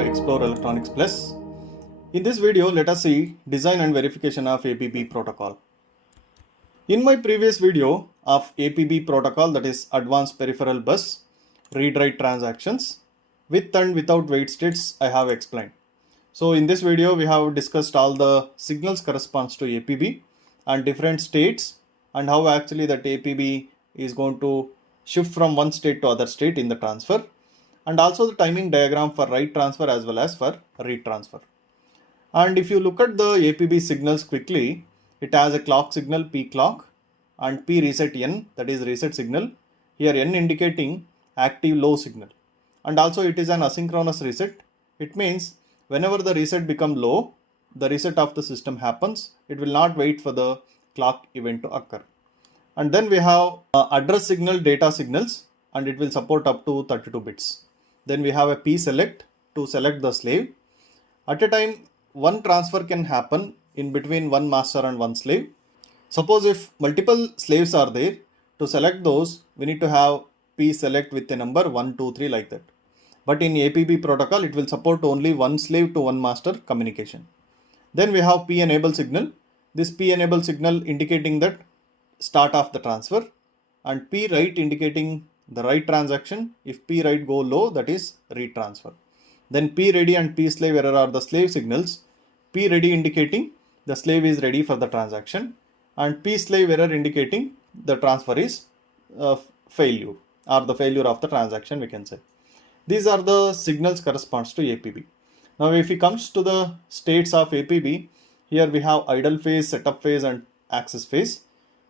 to Explore Electronics Plus. In this video, let us see design and verification of APB protocol. In my previous video of APB protocol, that is Advanced Peripheral Bus Read-Write Transactions, with and without wait states, I have explained. So in this video, we have discussed all the signals corresponds to APB and different states and how actually that APB is going to shift from one state to other state in the transfer, and also the timing diagram for write transfer as well as for read transfer. And if you look at the APB signals quickly, it has a clock signal P clock and P reset N, that is reset signal. Here N indicating active low signal. And also it is an asynchronous reset. It means whenever the reset becomes low, the reset of the system happens. It will not wait for the clock event to occur. And then we have address signal, data signals, and it will support up to 32 bits. Then we have a P select to select the slave. At a time, one transfer can happen in between one master and one slave. Suppose if multiple slaves are there, to select those, we need to have P select with a number 1, 2, 3 like that. But in APB protocol, it will support only one slave to one master communication. Then we have P enable signal. This P enable signal indicating that start of the transfer, and P write indicating the write transaction. If P write go low, that is read transfer. Then P ready and P slave error are the slave signals. P ready indicating the slave is ready for the transaction, and P slave error indicating the transfer is failure or the failure of the transaction, we can say. These are the signals corresponds to APB. Now if it comes to the states of APB, here we have idle phase, setup phase and access phase.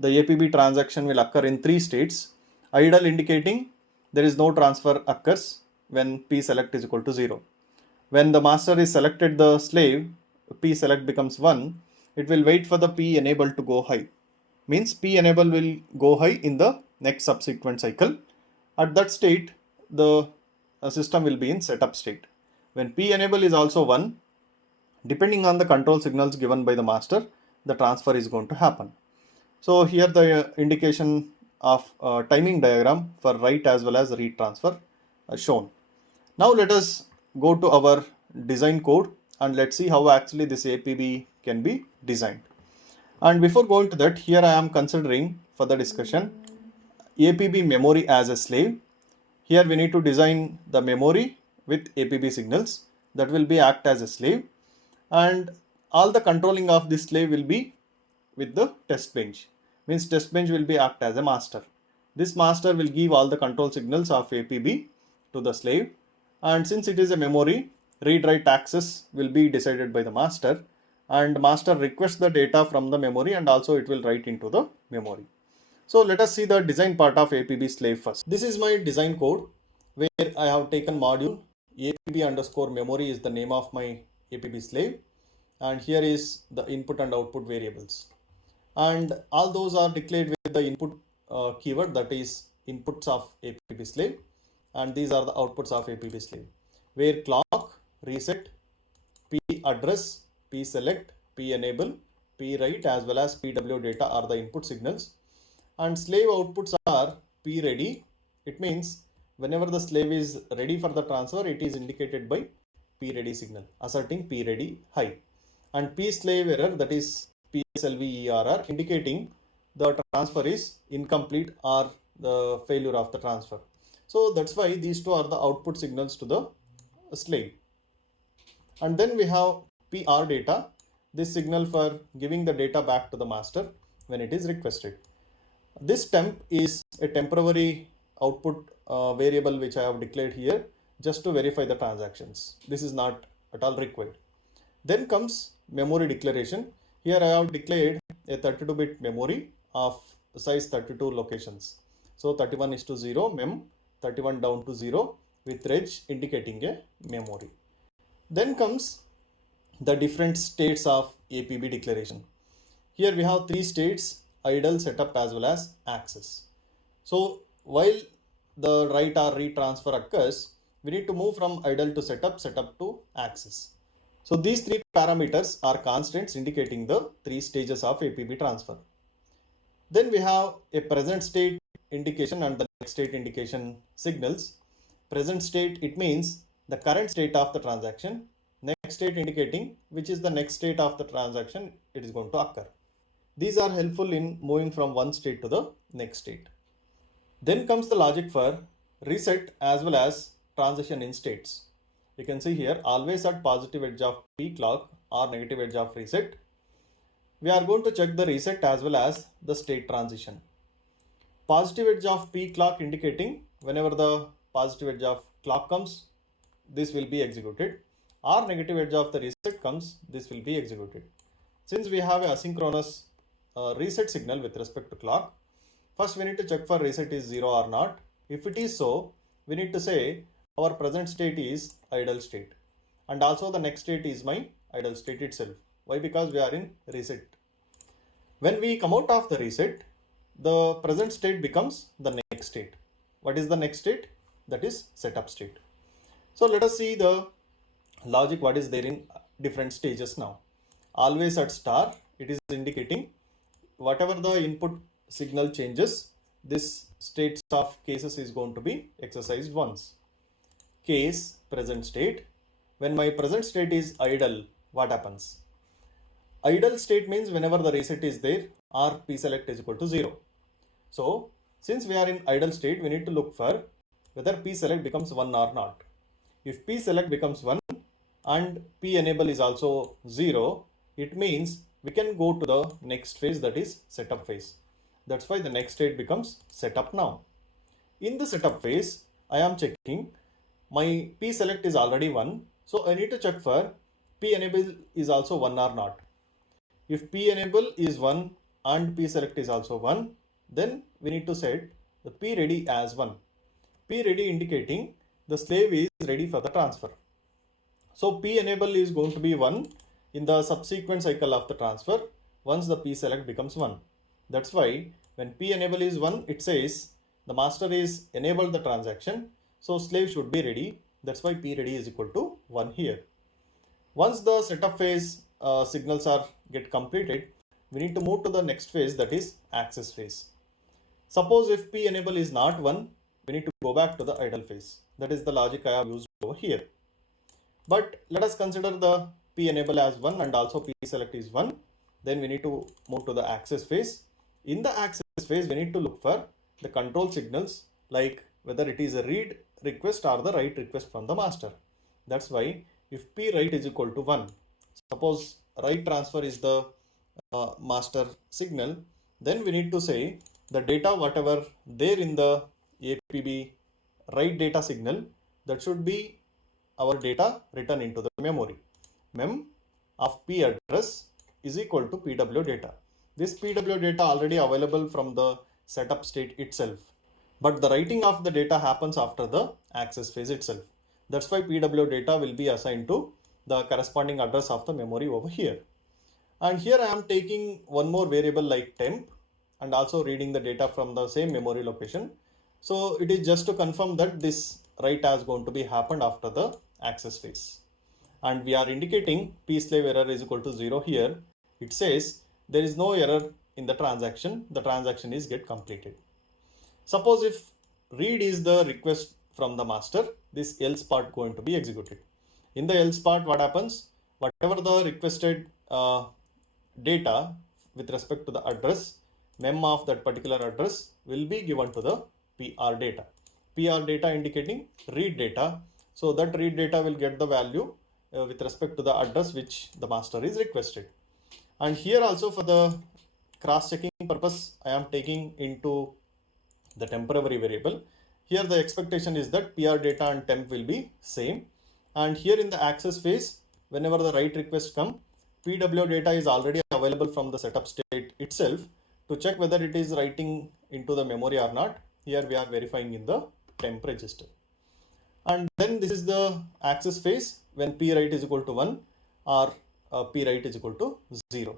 The APB transaction will occur in 3 states. Idle indicating there is no transfer occurs when P select is equal to 0. When the master is selected the slave, P select becomes 1, it will wait for the P enable to go high. Means P enable will go high in the next subsequent cycle. At that state, the system will be in setup state. When P enable is also 1, depending on the control signals given by the master, the transfer is going to happen. So here the indication of timing diagram for write as well as read transfer shown. Now let us go to our design code and let's see how actually this APB can be designed. And before going to that, here I am considering for the discussion APB memory as a slave. Here we need to design the memory with APB signals that will be act as a slave, and all the controlling of this slave will be with the test bench. Means test bench will be act as a master. This master will give all the control signals of APB to the slave, and since it is a memory, read write access will be decided by the master, and master requests the data from the memory and also it will write into the memory. So let us see the design part of APB slave first. This is my design code where I have taken module APB underscore memory is the name of my APB slave, and here is the input and output variables. And all those are declared with the input keyword, that is inputs of APB slave, and these are the outputs of APB slave, where clock, reset, P address, P select, P enable, P write as well as PW data are the input signals, and slave outputs are P ready. It means whenever the slave is ready for the transfer, it is indicated by P ready signal asserting P ready high, and P slave error, that is PSLV-ERR, indicating the transfer is incomplete or the failure of the transfer. So that's why these two are the output signals to the slave. And then we have PR data, this signal for giving the data back to the master when it is requested. This temp is a temporary output variable which I have declared here just to verify the transactions. This is not at all required. Then comes memory declaration. Here I have declared a 32-bit memory of size 32 locations. So 31:0 mem, 31 down to 0 with reg indicating a memory. Then comes the different states of APB declaration. Here we have 3 states: idle, setup as well as access. So while the write or read transfer occurs, we need to move from idle to setup, setup to access. So these 3 parameters are constants indicating the 3 stages of APB transfer. Then we have a present state indication and the next state indication signals. Present state, it means the current state of the transaction, next state indicating which is the next state of the transaction it is going to occur. These are helpful in moving from one state to the next state. Then comes the logic for reset as well as transition in states. You can see here always at positive edge of P clock or negative edge of reset. We are going to check the reset as well as the state transition. Positive edge of P clock indicating whenever the positive edge of clock comes, this will be executed, or negative edge of the reset comes, this will be executed. Since we have a asynchronous reset signal with respect to clock, first we need to check for reset is 0 or not. If it is so, we need to say our present state is idle state, and also the next state is my idle state itself. Why? Because we are in reset. When we come out of the reset, the present state becomes the next state. What is the next state? That is setup state. So let us see the logic what is there in different stages now. Always at star, it is indicating whatever the input signal changes, this states of cases is going to be exercised once. Case present state. When my present state is idle, what happens? Idle state means whenever the reset is there or P select is equal to 0. So since we are in idle state, we need to look for whether P select becomes 1 or not. If P select becomes 1 and P enable is also 0, it means we can go to the next phase, that is setup phase. That's why the next state becomes setup now. In the setup phase, I am checking my P select is already 1. So I need to check for P enable is also 1 or not. If P enable is 1 and P select is also 1, then we need to set the P ready as 1. P ready indicating the slave is ready for the transfer. So P enable is going to be 1 in the subsequent cycle of the transfer once the P select becomes 1. That's why when P enable is 1, it says the master is enabled the transaction. So slave should be ready. That's why P ready is equal to 1 here. Once the setup phase signals are get completed, we need to move to the next phase, that is access phase. Suppose if P enable is not 1, we need to go back to the idle phase. That is the logic I have used over here. But let us consider the P enable as 1 and also P select is 1. Then we need to move to the access phase. In the access phase, we need to look for the control signals, like whether it is a read request or the write request from the master. That's why if P write is equal to 1, suppose write transfer is the master signal, then we need to say the data whatever there in the APB write data signal, that should be our data written into the memory. Mem of P address is equal to PW data. This PW data already available from the setup state itself, but the writing of the data happens after the access phase itself. That's why PW data will be assigned to the corresponding address of the memory over here. And here I am taking one more variable like temp and also reading the data from the same memory location. So it is just to confirm that this write has going to be happened after the access phase. And we are indicating P slave error is equal to 0 here. It says there is no error in the transaction is get completed. Suppose if read is the request from the master, this else part going to be executed. In the else part, what happens? Whatever the requested data with respect to the address, mem of that particular address will be given to the PR data. PR data indicating read data. So that read data will get the value with respect to the address which the master is requested. And here also for the cross-checking purpose, I am taking into the temporary variable. Here the expectation is that PR data and temp will be same. And here in the access phase, whenever the write request come, PW data is already available from the setup state itself. To check whether it is writing into the memory or not, here we are verifying in the temp register. And then this is the access phase when P write is equal to 1 or P write is equal to 0.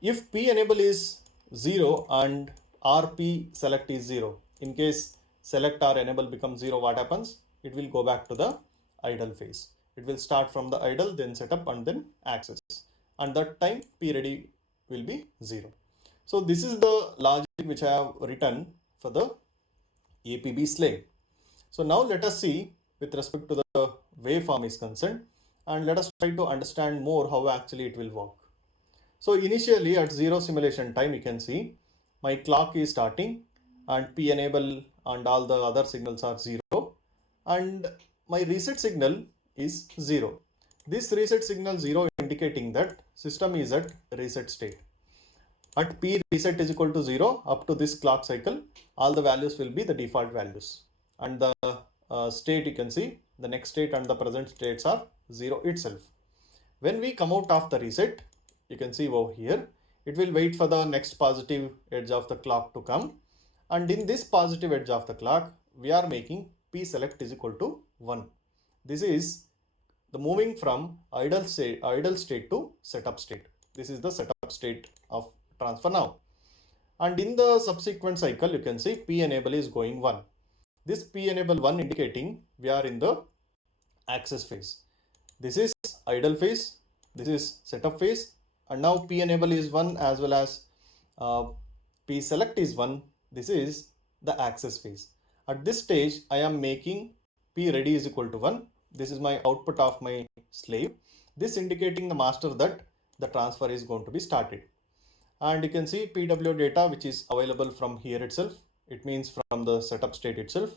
If P enable is 0 and RP select is 0, in case select or enable becomes 0, what happens? It will go back to the idle phase. It will start from the idle, then setup and then access. And that time P ready will be 0. So this is the logic which I have written for the APB slave. So now let us see with respect to the waveform is concerned, and let us try to understand more how actually it will work. So initially at 0 simulation time, you can see my clock is starting and P enable and all the other signals are 0, and my reset signal is 0. This reset signal 0 indicating that system is at reset state. At P reset is equal to 0, up to this clock cycle, all the values will be the default values. And the state, you can see the next state and the present states are 0 itself. When we come out of the reset, you can see over here, it will wait for the next positive edge of the clock to come. And in this positive edge of the clock, we are making P select is equal to 1. This is the moving from idle state to setup state. This is the setup state of transfer now. And in the subsequent cycle, you can see P enable is going 1. This P enable 1 indicating we are in the access phase. This is idle phase, this is setup phase, and now P enable is 1 as well as P select is 1. This is the access phase. At this stage, I am making P ready is equal to 1. This is my output of my slave. This indicating the master that the transfer is going to be started. And you can see PW data which is available from here itself. It means from the setup state itself,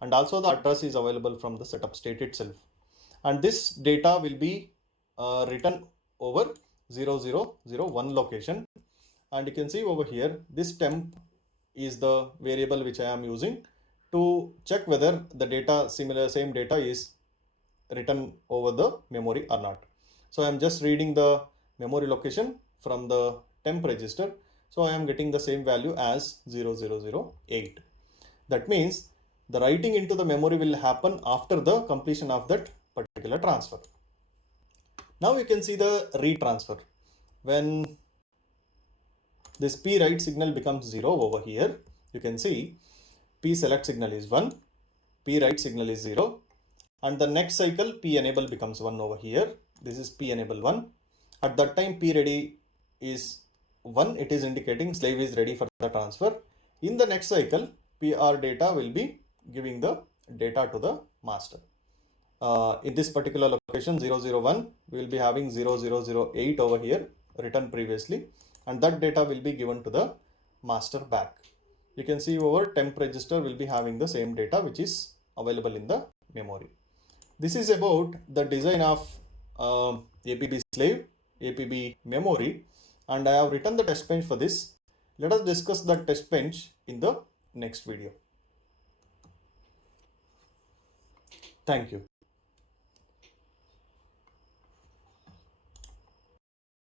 and also the address is available from the setup state itself. And this data will be written over 0001 location. And you can see over here, this temp is the variable which I am using to check whether the data same data is written over the memory or not. So I am just reading the memory location from the temp register. So I am getting the same value as 0008. That means the writing into the memory will happen after the completion of that particular transfer. Now you can see the read transfer. When this P write signal becomes 0 over here, you can see P select signal is 1, P write signal is 0, and the next cycle P enable becomes 1 over here. This is P enable 1. At that time P ready is 1, it is indicating slave is ready for the transfer. In the next cycle, PR data will be giving the data to the master. In this particular location 001, we will be having 0008 over here written previously, and that data will be given to the master back. You can see over temp register will be having the same data which is available in the memory. This is about the design of APB slave, APB memory, and I have written the test bench for this. Let us discuss that test bench in the next video. Thank you.